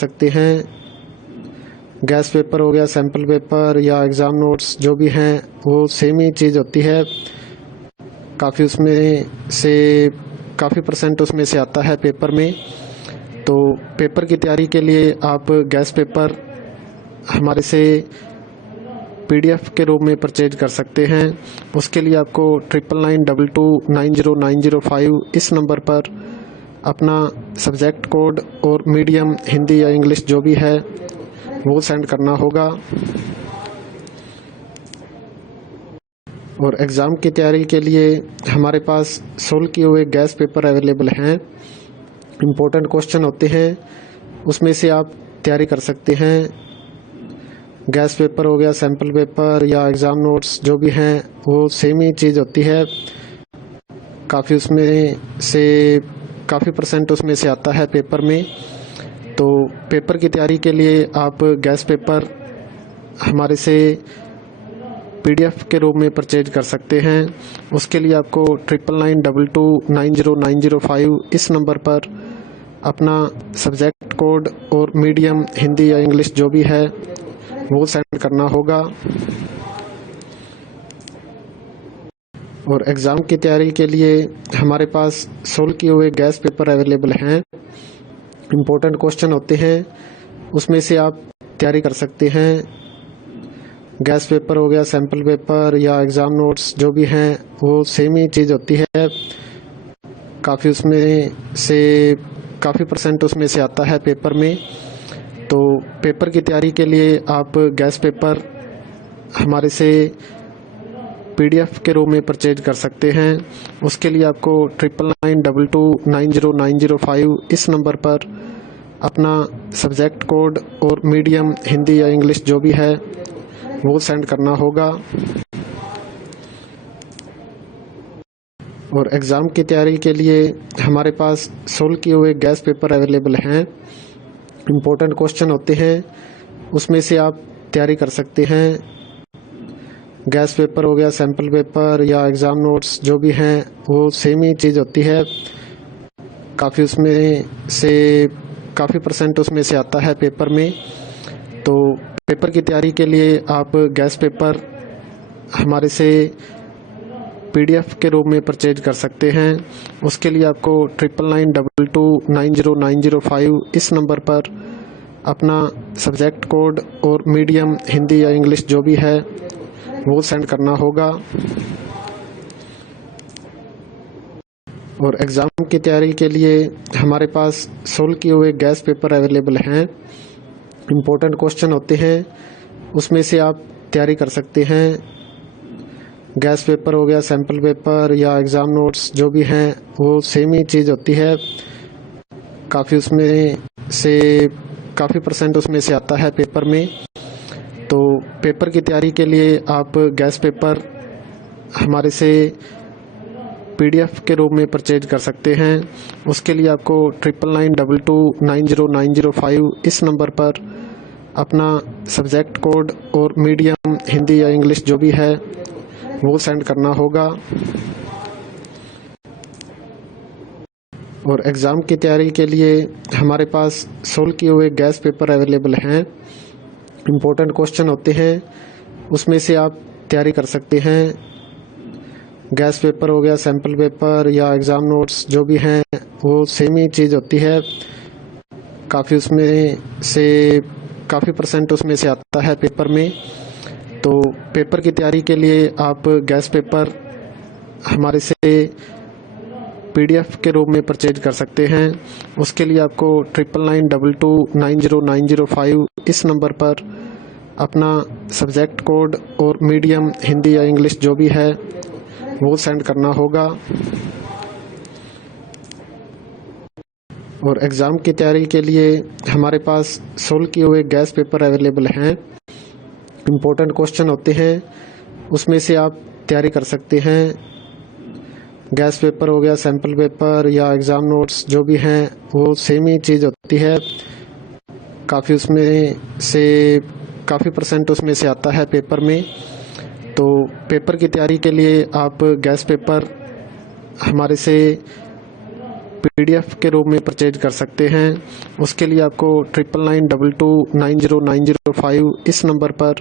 सकते हैं। Gas paper हो गया, सैम्पल पेपर या एग्ज़ाम नोट्स जो भी हैं वो सेम ही चीज़ होती है। काफ़ी परसेंट उसमें से आता है पेपर में। तो पेपर की तैयारी के लिए आप गैस पेपर हमारे से PDF के रूप में परचेज कर सकते हैं। उसके लिए आपको 9992290905 इस नंबर पर अपना सब्जेक्ट कोड और मीडियम हिंदी या इंग्लिश जो भी है वो सेंड करना होगा। और एग्ज़ाम की तैयारी के लिए हमारे पास सोल्व किए हुए गैस पेपर अवेलेबल हैं। इम्पोर्टेंट क्वेश्चन होते हैं, उसमें से आप तैयारी कर सकते हैं। गैस पेपर हो गया, सैम्पल पेपर या एग्ज़ाम नोट्स जो भी हैं वो सेम ही चीज़ होती है। काफ़ी परसेंट उसमें से आता है पेपर में। तो पेपर की तैयारी के लिए आप गैस पेपर हमारे से PDF के रूप में परचेज कर सकते हैं। उसके लिए आपको 9992290905 इस नंबर पर अपना सब्जेक्ट कोड और मीडियम हिंदी या इंग्लिश जो भी है वो सेंड करना होगा। और एग्ज़ाम की तैयारी के लिए हमारे पास सोल्व किए हुए गैस पेपर अवेलेबल हैं। इम्पोर्टेंट क्वेश्चन होते हैं, उसमें से आप तैयारी कर सकते हैं। गैस पेपर हो गया, सैम्पल पेपर या एग्ज़ाम नोट्स जो भी हैं वो सेम ही चीज़ होती है। काफ़ी परसेंट उसमें से आता है पेपर में। तो पेपर की तैयारी के लिए आप गैस पेपर हमारे से PDF के रूप में परचेज कर सकते हैं। उसके लिए आपको 9992290905 इस नंबर पर अपना सब्जेक्ट कोड और मीडियम हिंदी या इंग्लिश जो भी है वो सेंड करना होगा। और एग्ज़ाम की तैयारी के लिए हमारे पास सोल्व किए हुए गैस पेपर अवेलेबल हैं। इम्पोर्टेंट क्वेश्चन होते हैं, उसमें से आप तैयारी कर सकते हैं। गैस पेपर हो गया, सैम्पल पेपर या एग्ज़ाम नोट्स जो भी हैं वो सेम ही चीज़ होती है। काफ़ी परसेंट उसमें से आता है पेपर में। तो पेपर की तैयारी के लिए आप गैस पेपर हमारे से PDF के रूप में परचेज कर सकते हैं। उसके लिए आपको 9992290905 इस नंबर पर अपना सब्जेक्ट कोड और मीडियम हिंदी या इंग्लिश जो भी है वो सेंड करना होगा। और एग्ज़ाम की तैयारी के लिए हमारे पास सोल्व किए हुए गैस पेपर अवेलेबल हैं। इम्पोर्टेंट क्वेश्चन होते हैं, उसमें से आप तैयारी कर सकते हैं। गैस पेपर हो गया, सैम्पल पेपर या एग्ज़ाम नोट्स जो भी हैं वो सेम ही चीज़ होती है। काफ़ी परसेंट उसमें से आता है पेपर में। तो पेपर की तैयारी के लिए आप गैस पेपर हमारे से PDF के रूप में परचेज कर सकते हैं। उसके लिए आपको 9992290905 इस नंबर पर अपना सब्जेक्ट कोड और मीडियम हिंदी या इंग्लिश जो भी है वो सेंड करना होगा। और एग्ज़ाम की तैयारी के लिए हमारे पास सोल्व किए हुए गैस पेपर अवेलेबल हैं। इम्पोर्टेंट क्वेश्चन होते हैं, उसमें से आप तैयारी कर सकते हैं। गैस पेपर हो गया, सैम्पल पेपर या एग्ज़ाम नोट्स जो भी हैं वो सेम ही चीज़ होती है। काफ़ी परसेंट उसमें से आता है पेपर में। तो पेपर की तैयारी के लिए आप गैस पेपर हमारे से PDF के रूप में परचेज कर सकते हैं। उसके लिए आपको 9992290905 इस नंबर पर अपना सब्जेक्ट कोड और मीडियम हिंदी या इंग्लिश जो भी है वो सेंड करना होगा। और एग्ज़ाम की तैयारी के लिए हमारे पास सोल्व किए हुए गैस पेपर अवेलेबल हैं। इम्पोर्टेंट क्वेश्चन होते हैं, उसमें से आप तैयारी कर सकते हैं। गैस पेपर हो गया, सैम्पल पेपर या एग्ज़ाम नोट्स जो भी हैं वो सेम ही चीज़ होती है। काफ़ी परसेंट उसमें से आता है पेपर में। तो पेपर की तैयारी के लिए आप गैस पेपर हमारे से PDF के रूप में परचेज कर सकते हैं। उसके लिए आपको 9992290905 इस नंबर पर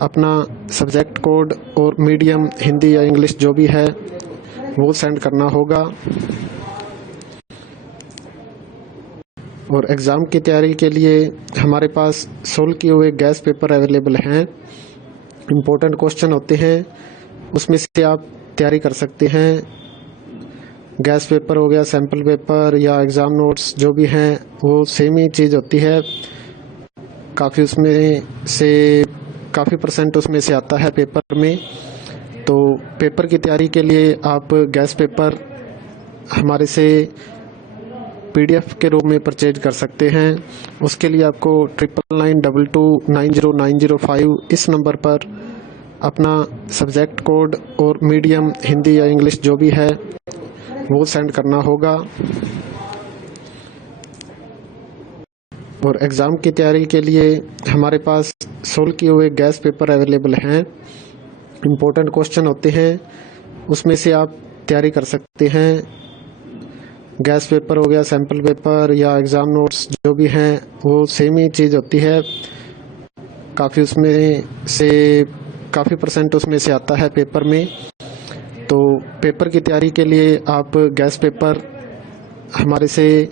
अपना सब्जेक्ट कोड और मीडियम हिंदी या इंग्लिश जो भी है वो सेंड करना होगा। और एग्ज़ाम की तैयारी के लिए हमारे पास सोल्व किए हुए गैस पेपर अवेलेबल हैं। इम्पोर्टेंट क्वेश्चन होते हैं, उसमें से आप तैयारी कर सकते हैं। गैस पेपर हो गया, सैम्पल पेपर या एग्ज़ाम नोट्स जो भी हैं वो सेम ही चीज़ होती है। काफ़ी परसेंट उसमें से आता है पेपर में। तो पेपर की तैयारी के लिए आप गैस पेपर हमारे से PDF के रूप में परचेज कर सकते हैं। उसके लिए आपको 9992290905 इस नंबर पर अपना सब्जेक्ट कोड और मीडियम हिंदी या इंग्लिश जो भी है वो सेंड करना होगा। और एग्ज़ाम की तैयारी के लिए हमारे पास सोल्व किए हुए गैस पेपर अवेलेबल हैं। इम्पोर्टेंट क्वेश्चन होते हैं, उसमें से आप तैयारी कर सकते हैं। गैस पेपर हो गया, सैम्पल पेपर या एग्ज़ाम नोट्स जो भी हैं वो सेम ही चीज़ होती है। काफ़ी परसेंट उसमें से आता है पेपर में। तो पेपर की तैयारी के लिए आप गैस पेपर हमारे से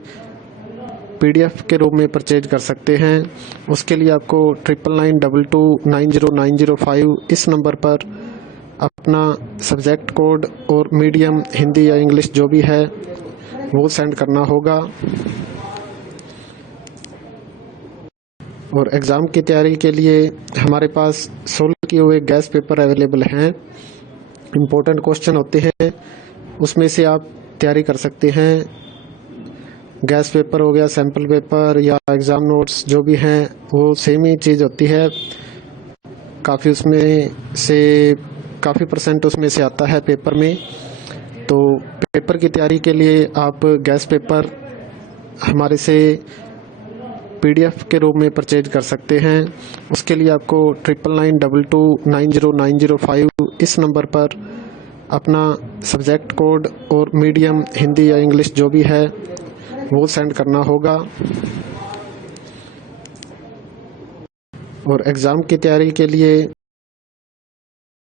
PDF के रूप में परचेज कर सकते हैं। उसके लिए आपको 9992290905 इस नंबर पर अपना सब्जेक्ट कोड और मीडियम हिंदी या इंग्लिश जो भी है वो सेंड करना होगा। और एग्ज़ाम की तैयारी के लिए हमारे पास सोल्व किए हुए गैस पेपर अवेलेबल हैं। इम्पोर्टेंट क्वेश्चन होते हैं, उसमें से आप तैयारी कर सकते हैं। गैस पेपर हो गया, सैम्पल पेपर या एग्ज़ाम नोट्स जो भी हैं वो सेम ही चीज़ होती है। काफ़ी परसेंट उसमें से आता है पेपर में। तो पेपर की तैयारी के लिए आप गैस पेपर हमारे से PDF के रूप में परचेज कर सकते हैं। उसके लिए आपको 9992290905 इस नंबर पर अपना सब्जेक्ट कोड और मीडियम हिंदी या इंग्लिश जो भी है वो सेंड करना होगा। और एग्ज़ाम की तैयारी के लिए